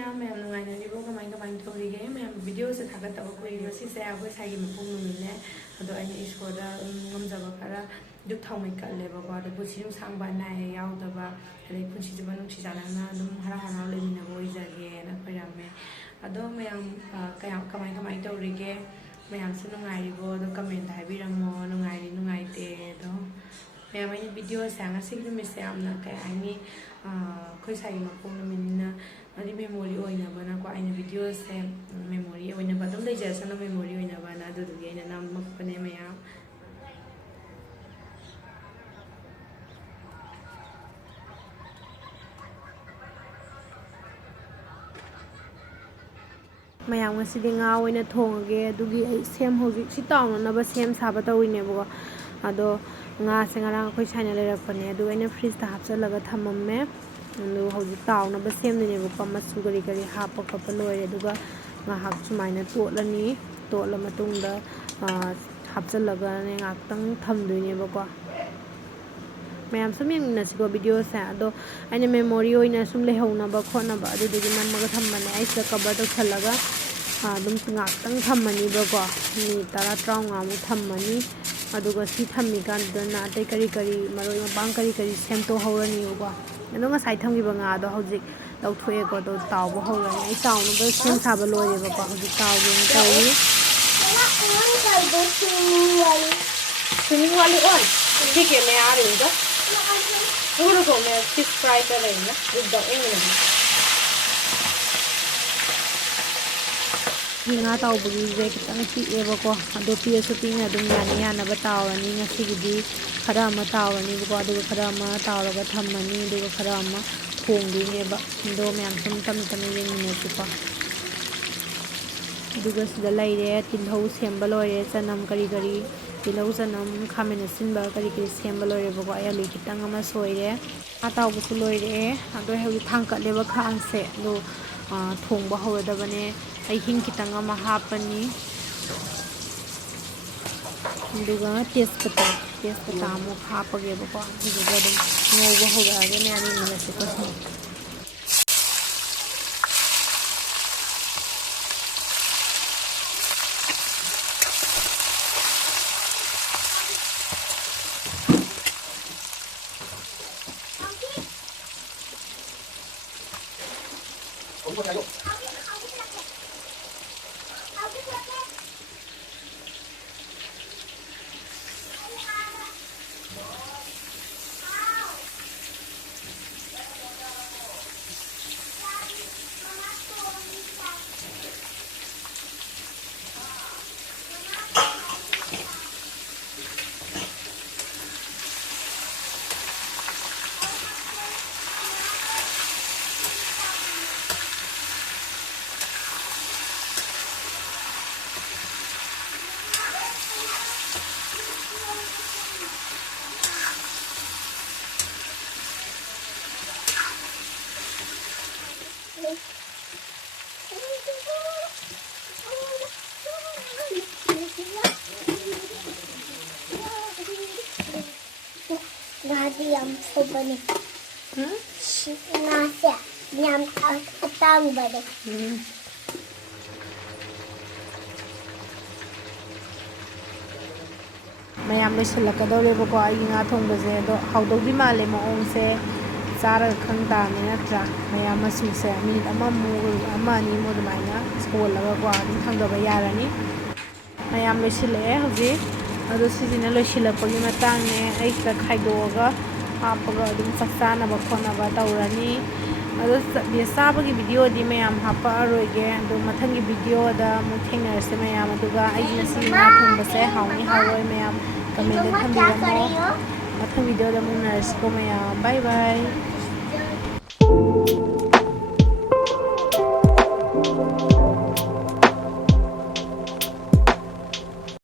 ma'am nungainaribo kamai thorige ma'am video se thagattaba koiro sise agoi sagi mapok numine ado aina isorda ngamjaba khara duk thongmai kalleba ko ado pusirum sangba nai yaodba adai punsi jiba nungsi jalana dum hara hara leminabo ijage na khoirame ado ma'am kamai thorige ma'am se nungairibo ado comment haibiramo nungaite ado ma'am aina video se ngasi numise amna kai ani khoi sagi mapok numina Ani memory oina bana ko aina video se memory oina ba dum leja sana memory oina bana adu du aina nam makpane maya mayam ngasi dinga oina thongage adugi sem hoji si tawna na ba sem saba tawine bo ado nga se ngarang khoi saina lerakpane adu aina fridge ta hapsalaga thamamme anu hoji tawna ba semdine bo pa masu gari hapa kapa loire aduga ngahak sumaina totlani totla matungda hapsalaga ne ngaktang thamdoine ba ko mayam sum yengna sigo video sa ado aina memory oina sum lehona ba khona ba adu dugi namaga thammane aisa cover to khalaga dum ngaktang thammani ba ko ni tara traunga mu thammani aduga si thammi kan dana tai kari maroi mabang kari semto horani ba anu nga sai thamgi ba nga do hojik lauthoe ko do tawbo horani ai tawno ba sem saba loire ba ko hojik tawbo ni tawi swimming wali on ठीक है मैं आ रही हूँ तो रुको मैं fish fry कर रही हूँ ना रुक जाओ एक minute nga tawbugi je kitang pi'eba ko ado pi'asu pina dum yana ba tawani ngasigidi khara ma tawani ko adu khara ma tawraga thammani adu khara ma thongdine ba do myam sum tam yengine sipa aduga sida laire tilhau semba loire chanam kari tilhau chanam khamena sinba kari semba loire ba ko ayalu kitang ama soire atawbu su loire ado hewi thangka leba khangse do thongba horadabane ai hing kitang ama hapani duga tespata mo hapage ba ko duga dum ngoba horage ne ani mala se ko Yam sobani. Nasa yam atang bade. mayam le silakadore ba ko ai nga thongba je do hawdodi male mo ong se chara khang ta ni natra mayam masu se minute ama mu ama ni mo dumaina skol laga ko ani thangda ba yarani mayam le sile hoji ado sijina le silapagi matang ne ai ka khaidoga hapaga dum saksana ba khona ba taurani ado sabagi video di mayam hapa roige ado mathangi video da mu thengna se mayam aduga ai na si na thongba se hawni hawoi mayam comment da thambiramo mathang video da mu na ko mayam bye bye